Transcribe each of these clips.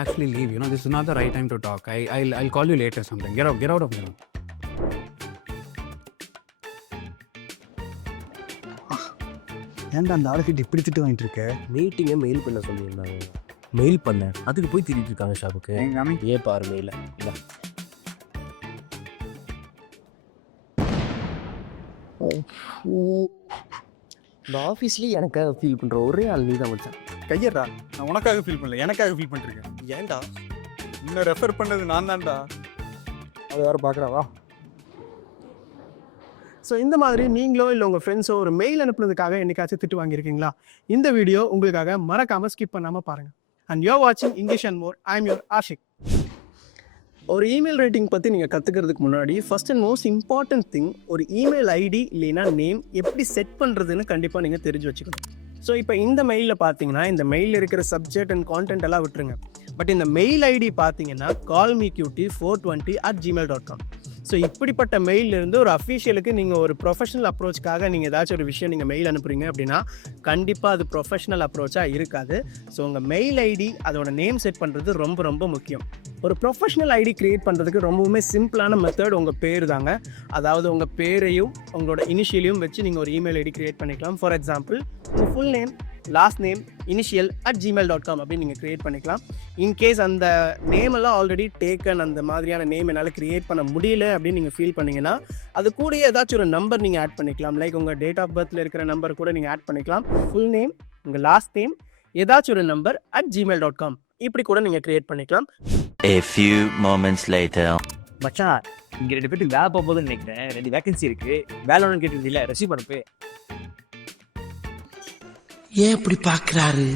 Actually leave, this is not the right time to talk. I'll call you later sometime. Get out of here. ஏன்டா அந்த ஆளுக்கிட்ட இப்படி திட்டு வாங்கிட்டு இருக்க? மீட்டிங்கை மெயில் பண்ண சொல்லியிருந்தாங்க, மெயில் பண்ணேன், அதுக்கு போய் திட்டிட்டு இருக்காங்க ஷாப்புக்கு. ஏன் பாரு மெயில. இந்த ஆஃபீஸ்லேயே எனக்காக ஃபீல் பண்ணுற ஒரே ஆள் நீ தான் வச்சேன். கையறா, நான் உனக்காக ஃபீல் பண்ணல, எனக்காக ஃபீல் பண்ணிருக்கேன். ஏன்டா? இன்னும் ரெஃபர் பண்ணது நான் தான்டா. அது யாரும் பார்க்குறாவா? ஸோ இந்த மாதிரி நீங்களோ இல்லை உங்கள் ஃப்ரெண்ட்ஸோ ஒரு மெயில் அனுப்புனதுக்காக என்னைக்காச்சும் திட்டு வாங்கியிருக்கீங்களா? இந்த வீடியோ உங்களுக்காக மறக்காமல் ஸ்கிப் பண்ணாமல் பாருங்கள். அண்ட் யூஆர் வாட்சிங் English and more. I am your Ashiq. ஒரு இமெயில் ரைட்டிங் பற்றி நீங்கள் கற்றுக்கிறதுக்கு முன்னாடி first and most important thing, ஒரு இமெயில் ஐடி இல்லைன்னா நேம் எப்படி செட் பண்ணுறதுன்னு கண்டிப்பாக நீங்கள் தெரிஞ்சு வச்சுக்கணும். ஸோ இப்போ இந்த மெயிலில் பார்த்தீங்கன்னா இந்த மெயிலில் இருக்கிற சப்ஜெக்ட் அண்ட் கான்டென்ட் எல்லாம் விட்டுருங்க. பட் இந்த மெயில் ஐடி பார்த்தீங்கன்னா callmeqt420@gmail.com. ஸோ இப்படிப்பட்ட மெயிலிருந்து ஒரு அஃபீஷியலுக்கு நீங்கள் ஒரு ப்ரொஃபஷனல் அப்ரோச்சுக்காக நீங்கள் ஏதாச்சும் ஒரு விஷயம் நீங்கள் மெயில் அனுப்புறீங்க அப்படின்னா கண்டிப்பாக அது ப்ரொஃபஷனல் அப்ரோச்சாக இருக்காது. ஸோ உங்கள் மெயில் ஐடி அதோட நேம் செட் பண்ணுறது ரொம்ப ரொம்ப முக்கியம். ஒரு ப்ரொஃபஷனல் ஐடி க்ரியேட் பண்ணுறதுக்கு ரொம்பவுமே சிம்பிளான மெத்தட் உங்கள் பேர் தாங்க. அதாவது உங்கள் பேரையும் உங்களோட இனிஷியலையும் வச்சு நீங்கள் ஒரு இமெயில் ஐடி க்ரியேட் பண்ணிக்கலாம். ஃபார் எக்ஸாம்பிள் உங்கள் full name, last name, initial@gmail.com அப்படின்னு நீங்கள் க்ரியேட் பண்ணிக்கலாம். இன்கேஸ் அந்த நேம் எல்லாம் ஆல்ரெடி டேக்கன், அந்த மாதிரியான நேம் என்னால் க்ரியேட் பண்ண முடியல அப்படின்னு நீங்கள் ஃபீல் பண்ணிங்கன்னா அது கூட ஏதாச்சும் ஒரு நம்பர் நீங்கள் ஆட் பண்ணிக்கலாம். லைக் உங்கள் டேட் ஆஃப் பர்த்தில் இருக்கிற நம்பர் கூட நீங்கள் ஆட் பண்ணிக்கலாம். ஃபுல் நேம், உங்கள் லாஸ்ட் நேம், ஏதாச்சும் ஒரு நம்பர் @gmail.com இப்படி கூட நீங்கள் க்ரியேட் பண்ணிக்கலாம். A few moments later. மச்சான், இங்கே 2 பேருக்கு வேலை போகும்போதுன்னு நினைக்கிறேன். 2 வேகன்சி இருக்குது. வேலை ஒன்று கேட்டுருந்தீங்களா? ரெசிவ் பண்ணப்போ ஏன் இப்படி பார்க்குறாரு?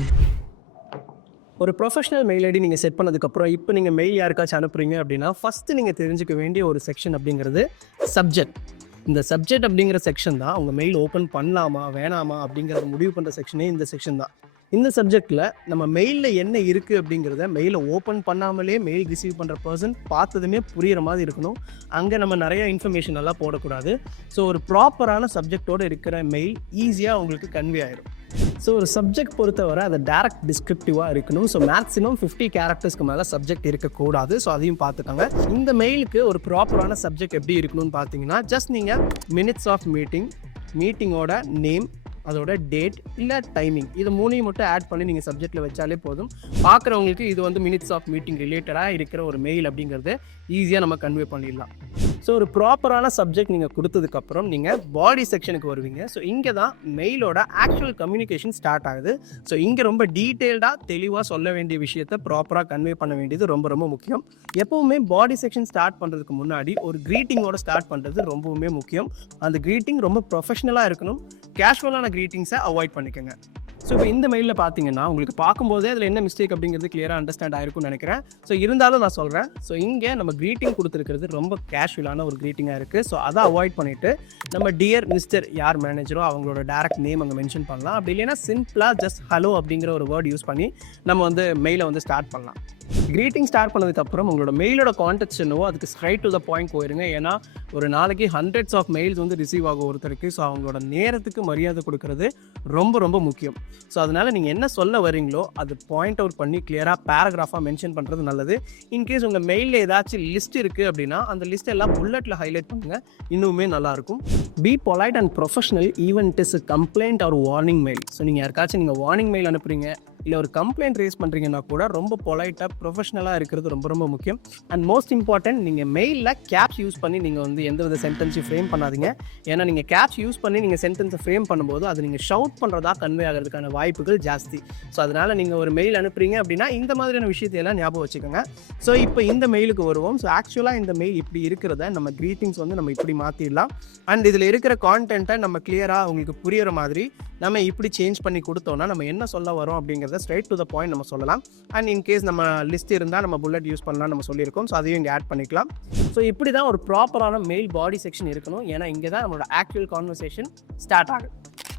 ஒரு ப்ரொஃபஷனல் மெயில் ஐடி நீங்கள் செட் பண்ணதுக்கப்புறம் இப்போ நீங்கள் மெயில் யாருக்காச்சும் அனுப்புறீங்க அப்படின்னா ஃபஸ்ட்டு நீங்கள் தெரிஞ்சுக்க வேண்டிய ஒரு செக்ஷன் அப்படிங்கிறது சப்ஜெக்ட். இந்த சப்ஜெக்ட் அப்படிங்கிற செக்ஷன் தான் உங்கள் மெயில் ஓப்பன் பண்ணலாமா வேணாமா அப்படிங்கிறத முடிவு பண்ணுற செக்ஷனே இந்த செக்ஷன் தான். இந்த சப்ஜெக்டில் நம்ம மெயிலில் என்ன இருக்குது அப்படிங்கிறத மெயிலை ஓப்பன் பண்ணாமலே மெயில் ரிசீவ் பண்ணுற பர்சன் பார்த்ததுமே புரிகிற மாதிரி இருக்கணும். அங்கே நம்ம நிறைய இன்ஃபர்மேஷன் எல்லாம் போடக்கூடாது. ஸோ ஒரு ப்ராப்பரான சப்ஜெக்டோடு இருக்கிற மெயில் ஈஸியாக உங்களுக்கு கன்வே ஆயிடும். ஸோ ஒரு சப்ஜெக்ட் பொறுத்தவரை அது டேரக்ட் டிஸ்கிரிப்டிவாக இருக்கணும். ஸோ மேக்ஸிமம் 50 கேரக்டர்ஸ்க்கு மேலே சப்ஜெக்ட் இருக்கக்கூடாது. ஸோ அதையும் பார்த்துக்கோங்க. இந்த மெயிலுக்கு ஒரு ப்ராப்பரான சப்ஜெக்ட் எப்படி இருக்கணும்னு பார்த்தீங்கன்னா ஜஸ்ட் நீங்கள் மினிட்ஸ் ஆஃப் மீட்டிங்கோட நேம், அதோட டேட் இல்லை டைமிங், இது 3 மட்டும் ஆட் பண்ணி நீங்கள் சப்ஜெக்டில் வச்சாலே போதும். பார்க்குறவங்களுக்கு இது வந்து மினிட்ஸ் ஆஃப் மீட்டிங் ரிலேட்டடாக இருக்கிற ஒரு மெயில் அப்படிங்கிறது ஈஸியாக நம்ம கன்வே பண்ணிடலாம். ஸோ ஒரு ப்ராப்பரான சப்ஜெக்ட் நீங்கள் கொடுத்ததுக்கப்புறம் நீங்கள் பாடி செக்ஷனுக்கு வருவீங்க. ஸோ இங்கே தான் மெயிலோட ஆக்சுவல் கம்யூனிகேஷன் ஸ்டார்ட் ஆகுது. ஸோ இங்கே ரொம்ப டீட்டெயில்டாக தெளிவாக சொல்ல வேண்டிய விஷயத்தை ப்ராப்பராக கன்வே பண்ண வேண்டியது ரொம்ப ரொம்ப முக்கியம். எப்போவுமே பாடி செக்ஷன் ஸ்டார்ட் பண்ணுறதுக்கு முன்னாடி ஒரு க்ரீட்டிங்கோட ஸ்டார்ட் பண்ணுறது ரொம்பவுமே முக்கியம். அந்த க்ரீட்டிங் ரொம்ப ப்ரொஃபஷனலாக இருக்கணும். கேஷுவலான க்ரீட்டிங்ஸை அவாய்ட் பண்ணிக்கோங்க. ஸோ இப்போ இந்த மெயிலில் பார்த்தீங்கன்னா உங்களுக்கு பார்க்கும்போதே அதில் என்ன மிஸ்டேக் அப்படிங்கிறது கிளியராக அண்டர்ஸ்டாண்ட் ஆயிருக்கும்னு நினைக்கிறேன். ஸோ இருந்தாலும் நான் சொல்கிறேன். ஸோ இங்கே நம்ம க்ரீட்டிங் கொடுத்துருக்கிறது ரொம்ப கேஷுவலான ஒரு க்ரீட்டிங்காக இருக்குது. ஸோ அதை அவாய்ட் பண்ணிவிட்டு நம்ம டியர் மிஸ்டர் யார் மேனேஜரோ அவங்களோட டேரக்ட் நேம் அங்கே மென்ஷன் பண்ணலாம். அப்படி இல்லைன்னா சிம்பிளாக ஜஸ்ட் ஹலோ அப்படிங்கிற ஒரு வேர்ட் யூஸ் பண்ணி நம்ம வந்து மெயிலை வந்து ஸ்டார்ட் பண்ணலாம். க்ரீட்டிங் ஸ்டார்ட் பண்ணதுக்கப்புறம் உங்களோட மெயிலோட கான்டெக்ட் என்னவோ அதுக்கு ஸ்ட்ரைட் டு த பாயிண்ட் போயிருங்க. ஏன்னா ஒரு நாளைக்கு ஹண்ட்ரட்ஸ் ஆஃப் மெயில்ஸ் வந்து ரிசீவ் ஆகும் ஒருத்தருக்கு. ஸோ அவங்களோட நேரத்துக்கு மரியாதை கொடுக்கறது ரொம்ப ரொம்ப முக்கியம். ஸோ அதனால் நீங்கள் என்ன சொல்ல வரீங்களோ அது பாயிண்ட் அவுட் பண்ணி கிளியராக பேராகிராஃபாக மென்ஷன் பண்ணுறது நல்லது. இன்கேஸ் உங்கள் மெயிலில் ஏதாச்சும் லிஸ்ட் இருக்குது அப்படின்னா அந்த லிஸ்ட் எல்லாம் புல்லட்டில் ஹைலைட் பண்ணுங்கள், இன்னுமே நல்லாயிருக்கும். Be polite and professional even it is complaint or warning mail. So நீங்கள் யாருக்காச்சும் நீங்கள் வார்னிங் மெயில் அனுப்புறீங்க இல்லை ஒரு கம்ப்ளைண்ட் ரேஸ் பண்ணுறீங்கன்னா கூட ரொம்ப பொலைட்டாக ப்ரொஃபஷனலாக இருக்கிறது ரொம்ப ரொம்ப முக்கியம். அண்ட் மோஸ்ட் இம்பார்ட்டன்ட், நீங்கள் மெயிலில் கேப்ஸ் யூஸ் பண்ணி நீங்கள் வந்து எந்தவித சென்டென்ஸையும் ஃப்ரேம் பண்ணாதீங்க. ஏன்னா நீங்கள் கேப்ஸ் யூஸ் பண்ணி நீங்கள் சென்டென்ஸை ஃப்ரேம் பண்ணும்போது அது நீங்கள் ஷவுட் பண்ணுறதா கன்வே ஆகிறதுக்கான வாய்ப்புகள் ஜாஸ்தி. ஸோ அதனால் நீங்கள் ஒரு மெயில் அனுப்புறீங்க அப்படின்னா இந்த மாதிரியான விஷயத்தையெல்லாம் ஞாபகம் வச்சுக்கோங்க. ஸோ இப்போ இந்த மெயிலுக்கு வருவோம். ஸோ ஆக்சுவலாக இந்த மெயில் இப்படி இருக்கிறத நம்ம க்ரீட்டிங்ஸ் வந்து நம்ம இப்படி மாற்றிடலாம். அண்ட் இதில் இருக்கிற கான்டென்ட்டை நம்ம கிளியராக உங்களுக்கு புரிகிற மாதிரி நம்ம இப்படி சேஞ்ச் பண்ணி கொடுத்தோன்னா நம்ம என்ன சொல்ல வரோம் அப்படிங்கிறத ஸ்ட்ரைட் டு த பாயிண்ட் நம்ம சொல்லலாம். அண்ட் இன்கேஸ் நம்ம லிஸ்ட் இருந்தால் நம்ம புல்லட் யூஸ் பண்ணலாம் நம்ம சொல்லியிருக்கோம். ஸோ அதையும் இங்கே ஆட் பண்ணிக்கலாம். ஸோ இப்படி தான் ஒரு ப்ராப்பரான மெயில் பாடி செக்ஷன் இருக்கணும். ஏன்னா இங்கே தான் நம்மளோட ஆக்சுவல் கான்வர்சேஷன் ஸ்டார்ட் ஆகுது.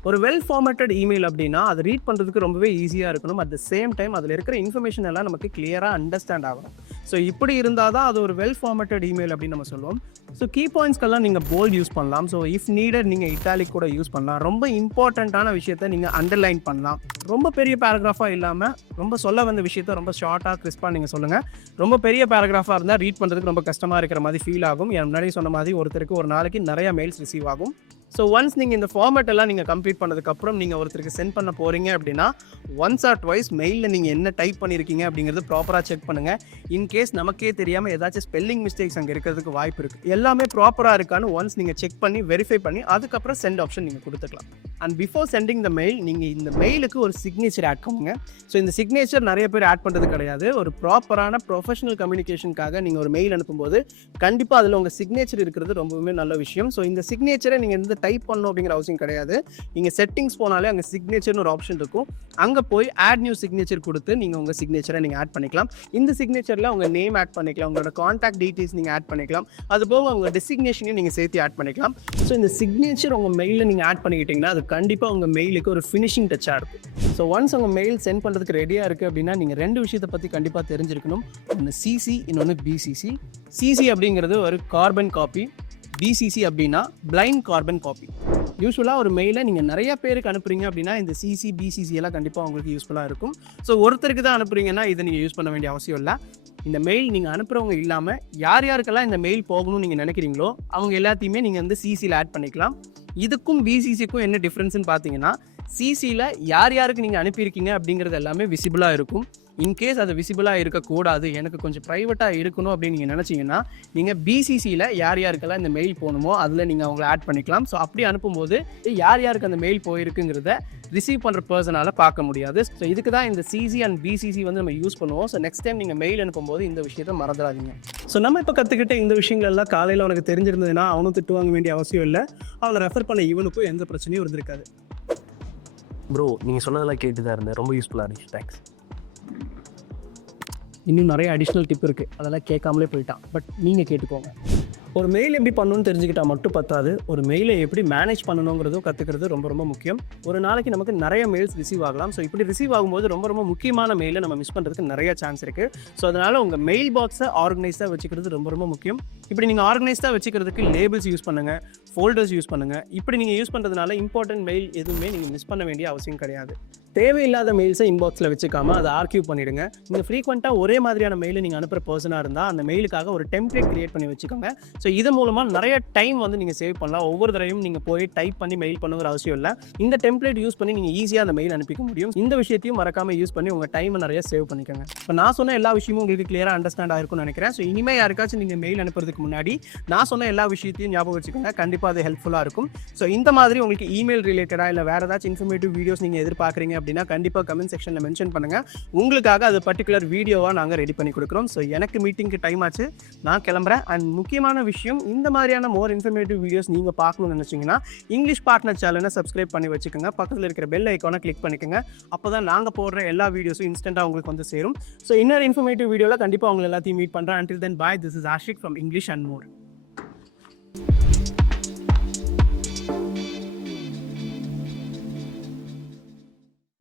ஒரு வெல் ஃபார்மேட்டட் இமெயில் அப்படின்னா அதை ரீட் பண்ணுறதுக்கு ரொம்பவே ஈஸியாக இருக்கணும். அட் த சேம் டைம் அதில் இருக்கிற இன்ஃபர்மேஷன் எல்லாம் நமக்கு கிளியராக அண்டர்ஸ்டாண்ட் ஆகணும். ஸோ இப்படி இருந்தால் தான் அது ஒரு வெல் ஃபார்மேட்டட் இமெயில் அப்படின்னு நம்ம சொல்லுவோம். ஸோ கீ பாயிண்ட்ஸ்க்கெல்லாம் நீங்கள் போல்ட் யூஸ் பண்ணலாம். ஸோ இஃப் நீடட் நீங்கள் இட்டாலிக் கூட யூஸ் பண்ணலாம். ரொம்ப இம்பார்ட்டண்ட்டான விஷயத்தை நீங்கள் அண்டர்லைன் பண்ணலாம். ரொம்ப பெரிய பேராகிராஃபாக இல்லாமல் ரொம்ப சொல்ல வந்த விஷயத்த ரொம்ப ஷார்ட்டாக கிறிஸ்பாக நீங்கள் சொல்லுங்கள். ரொம்ப பெரிய பேராகிராஃபாக இருந்தால் ரீட் பண்ணுறதுக்கு ரொம்ப கஷ்டமாக இருக்கிற மாதிரி ஃபீல் ஆகும். என் முன்னாடி சொன்ன மாதிரி ஒருத்தருக்கு ஒரு நாளைக்கு நிறைய மெயில்ஸ் ரிசீவ் ஆகும். ஸோ ஒன்ஸ் நீங்கள் இந்த ஃபார்மேட் எல்லாம் நீங்கள் கம்ப்ளீட் பண்ணதுக்கப்புறம் நீங்கள் ஒருத்தருக்கு சென்ட் பண்ண போகிறீங்க அப்படின்னா ஒன்ஸ் ஆர் ட்வைஸ் மெயிலில் நீங்கள் என்ன டைப் பண்ணியிருக்கீங்க அப்படிங்கிறது ப்ராப்பராக செக் பண்ணுங்கள். இன்கேஸ் நமக்கே தெரியாமல் ஏதாச்சும் ஸ்பெல்லிங் மிஸ்டேக்ஸ் அங்கே இருக்கிறதுக்கு வாய்ப்பு இருக்குது. எல்லாமே ப்ராப்பராக இருக்கான்னு ஒன்ஸ் நீங்கள் செக் பண்ணி வெரிஃபை பண்ணி அதுக்கப்புறம் சென்ட் ஆப்ஷன் நீங்கள் கொடுத்துக்கலாம். And before sending the mail நீங்கள் இந்த மெயிலுக்கு ஒரு சிக்னேச்சர் ஆட் பண்ணுங்க. ஸோ இந்த சிக்னேச்சர் நிறைய பேர் ஆட் பண்ணுறது கிடையாது. ஒரு ப்ராப்பரான ப்ரொஃபஷனல் கம்யூனிகேஷனுக்காக நீங்கள் ஒரு மெயில் அனுப்பும்போது கண்டிப்பாக அதில் உங்கள் சிக்னேச்சர் இருக்கிறது ரொம்பவுமே நல்ல விஷயம். ஸோ இந்த சிக்னேச்சரை நீங்கள் எந்த டைப் பண்ணணும் அப்படிங்கிற அவசியம் கிடையாது. நீங்கள் செட்டிங்ஸ் போனாலே அங்கே சிக்னேச்சர்னு ஒரு ஆப்ஷன் இருக்கும். அங்கே போய் ஆட் நியூ சிக்னேச்சர் கொடுத்து நீங்கள் உங்கள் சிக்னேச்சரை நீங்கள் ஆட் பண்ணிக்கலாம். இந்த சிக்னேச்சரில் உங்கள் நேம் ஆட் பண்ணிக்கலாம், உங்களோட கான்டாக்ட் டீட்டெயில்ஸ் நீங்கள் ஆட் பண்ணிக்கலாம், அது போக உங்கள் டெசிக்னேஷனையும் நீங்கள் சேர்த்து ஆட் பண்ணிக்கலாம். ஸோ இந்த சிக்னேச்சர் உங்கள் மெயிலில் நீங்கள் ஆட் பண்ணிக்கிட்டிங்கன்னா அது கண்டிப்பாக உங்கள் மெயிலுக்கு ஒரு ஃபினிஷிங் டச்சாக இருக்கும். ஸோ ஒன்ஸ் உங்கள் மெயில் சென்ட் பண்ணுறதுக்கு ரெடியாக இருக்குது அப்படின்னா நீங்கள் 2 விஷயத்தை பற்றி கண்டிப்பாக தெரிஞ்சிருக்கணும். ஒன்று சிசி, இன்னொன்று பிசிசி. சிசி அப்படிங்கிறது ஒரு கார்பன் காப்பி, பிசிசி அப்படின்னா பிளைண்ட் கார்பன் காப்பி. யூஸ்வலாக ஒரு மெயிலை நீங்கள் நிறைய பேருக்கு அனுப்புறீங்க அப்படின்னா இந்த சிசி பிசிசி எல்லாம் கண்டிப்பாக உங்களுக்கு யூஸ்ஃபுல்லாக இருக்கும். ஸோ ஒருத்தருக்கு தான் அனுப்புறீங்கன்னா இதை நீங்கள் யூஸ் பண்ண வேண்டிய அவசியம் இல்லை. இந்த மெயில் நீங்கள் அனுப்புகிறவங்க இல்லாமல் யார் யாருக்கெல்லாம் இந்த மெயில் போகணும்னு நீங்கள் நினைக்கிறீங்களோ அவங்க எல்லாத்தையுமே நீங்கள் வந்து சிசியில் ஆட் பண்ணிக்கலாம். இதுக்கும் பிசிசிக்கும் என்ன டிஃப்ரென்ஸ்னு பார்த்தீங்கன்னா சிசியில் யார் யாருக்கு நீங்கள் அனுப்பியிருக்கீங்க அப்படிங்கிறது எல்லாமே விசிபிளாக இருக்கும். இன்கேஸ் அது விசிபிளாக இருக்கக்கூடாது, எனக்கு கொஞ்சம் ப்ரைவேட்டாக இருக்கணும் அப்படின்னு நீங்கள் நினச்சிங்கன்னா நீங்கள் பிசிசியில் யார் யாருக்கெல்லாம் இந்த மெயில் போகணுமோ அதில் நீங்கள் அவங்கள ஆட் பண்ணிக்கலாம். ஸோ அப்படி அனுப்பும்போது யார் யாருக்கு அந்த மெயில் போயிருக்குங்கிறத ரிசீவ் பண்ணுற பர்சனால் பார்க்க முடியாது. ஸோ இதுக்கு தான் இந்த சிசி அண்ட் பிசிசி வந்து நம்ம யூஸ் பண்ணுவோம். ஸோ நெக்ஸ்ட் டைம் நீங்கள் மெயில் அனுப்பும்போது இந்த விஷயத்தை மறந்துடாதீங்க. ஸோ நம்ம இப்போ கற்றுக்கிட்ட இந்த விஷயங்கள் எல்லாம் காலையில் உனக்கு தெரிஞ்சிருந்ததுன்னா அவனும் திட்டு வாங்க வேண்டிய அவசியம் இல்லை. அவனை ரெஃபர் பண்ண இவனுக்கும் எந்த பிரச்சனையும் இருந்திருக்காது. ப்ரோ நீங்கள் சொன்னதெல்லாம் கேட்டு தான் இருந்தேன், ரொம்ப யூஸ்ஃபுல்லாக இருந்துச்சு. தேங்க்ஸ். இன்னும் நிறைய அடிஷ்னல் டிப் இருக்குது, அதெல்லாம் கேட்காமலே போயிட்டான். பட் நீங்கள் கேட்டுக்கோங்க. ஒரு மெயில் எப்படி பண்ணணும்னு தெரிஞ்சுக்கிட்டால் மட்டும் பத்தாது, ஒரு மெயிலை எப்படி மேனேஜ் பண்ணணுங்கிறதும் கற்றுக்கிறது ரொம்ப ரொம்ப முக்கியம். ஒரு நாளைக்கு நமக்கு நிறைய மெயில்ஸ் ரிசீவ் ஆகலாம். ஸோ இப்படி ரிசீவ் ஆகும்போது ரொம்ப ரொம்ப முக்கியமான மெயிலை நம்ம மிஸ் பண்ணுறதுக்கு நிறைய சான்ஸ் இருக்குது. ஸோ அதனால் உங்கள் மெயில் பாக்ஸை ஆர்கனைஸாக வச்சுக்கிறது ரொம்ப ரொம்ப முக்கியம். இப்படி நீங்கள் ஆர்கனைஸ்டாக வச்சுக்கிறதுக்கு லேபிள்ஸ் யூஸ் பண்ணுங்கள், ஃபோல்டர்ஸ் யூஸ் பண்ணுங்கள். இப்படி நீங்கள் யூஸ் பண்ணுறதுனால இம்பார்ட்டன்ட் மெயில் எதுவுமே நீங்கள் மிஸ் பண்ண வேண்டிய அவசியம் கிடையாது. தேவையில்லாத மெயில்ஸை இன்பாக்ஸில் வச்சுக்காமல் அதை ஆர்கியூ பண்ணிவிடுங்க. நீங்கள் ஃப்ரீக்வெண்ட்டாக ஒரே மாதிரியான மெயிலை நீங்கள் அனுப்புகிற பர்சனாக இருந்தால் அந்த மெயிலுக்காக ஒரு டெம்ப்ளேட் கிரியேட் பண்ணி வச்சுக்கோங்க. ஸோ இதன் மூலமாக நிறைய டைம் வந்து நீங்கள் சேவ் பண்ணலாம். ஒவ்வொரு தடவையும் நீங்கள் போய் டைப் பண்ணி மெயில் பண்ணுங்கிற அவசியம் இல்லை. இந்த டெம்ப்ளேட் யூஸ் பண்ணி நீங்கள் ஈஸியாக அந்த மெயில் அனுப்பிக்க முடியும். இந்த விஷயத்தையும் மறக்காமல் யூஸ் பண்ணி உங்கள் டைமை நிறைய சேவ் பண்ணிக்கோங்க. இப்போ நான் சொன்ன எல்லா விஷயமும் உங்களுக்கு கிளியராக அண்டர்ஸ்டாண்ட் ஆகிருக்கும்னு நினைக்கிறேன். ஸோ இனிமேல் யாருக்காச்சும் நீங்கள் மெயில் அனுப்புறதுக்கு முன்னாடி நான் சொன்ன எல்லா விஷயத்தையும் ஞாபகம் வச்சுக்கோங்க. கண்டிப்பாக அது ஹெல்ப்ஃபுல்லாக இருக்கும். ஸோ இந்த மாதிரி உங்களுக்கு இமெயில் ரிலேட்டடாக இல்லை வேறு ஏதாச்சும் இன்ஃபர்மேட்டிவ் வீடியோஸ் நீங்கள் எதிர்பார்க்குறீங்க அப்படின்னா கண்டிப்பாக கமெண்ட் செக்ஷனில் மென்ஷன் பண்ணுங்கள். உங்களுக்காக அது பர்டிகுலர் வீடியோவாக நாங்கள் ரெடி பண்ணி கொடுக்குறோம். ஸோ எனக்கு மீட்டிங்க்கு டைம் ஆச்சு, நான் கிளம்புறேன். அண்ட் முக்கியமான விஷயம், இந்த மாதிரியான மோர் இன்ஃபர்மேட்டிவ் வீடியோஸ் நீங்கள் பார்க்கணும்னு நினச்சிங்கன்னா இங்கிலீஷ் பார்ட்னர் சேனலை சப்ஸ்கிரைப் பண்ணி வச்சுக்கோங்க. பக்கத்தில் இருக்கிற பெல் ஐக்கானை கிளிக் பண்ணிக்கோங்க. அப்போ தான் நாங்கள் போடுற எல்லா வீடியோஸும் இன்ஸ்டண்ட்டாக உங்களுக்கு வந்து சேரும். ஸோ இன்னொரு இன்ஃபர்மேட்டிவ் வீடியோவில் கண்டிப்பாக உங்களை எல்லாத்தையும் மீட் பண்ணுறேன். Until then, bye. This is Ashik from English and More.